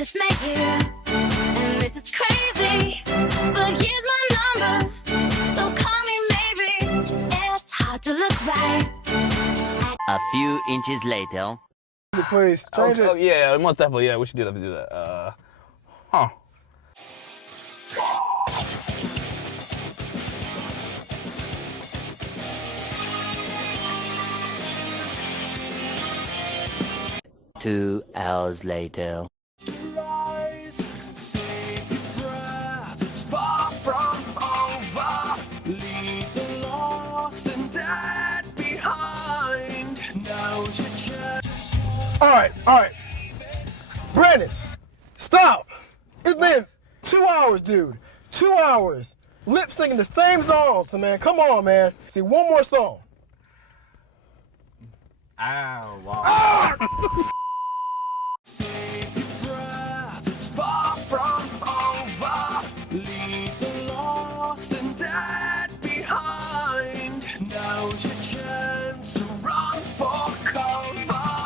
just met you, and this is crazy, but here's my number, so call me maybe. It's hard to look right. A few inches later. Please, change it. Oh, yeah, most definitely, yeah, we should have to do that. Huh. Two hours later. Rise, save your breath, it's far from over. Leave the lost and dead behind. Now's your chance. All right. Brandon, stop. It's been 2 hours, dude. 2 hours. Lip syncing the same song. So, man, come on, man. See, one more song. Ow, wow. Save your breath, it's far from over. Leave the lost and dead behind. Now's your chance.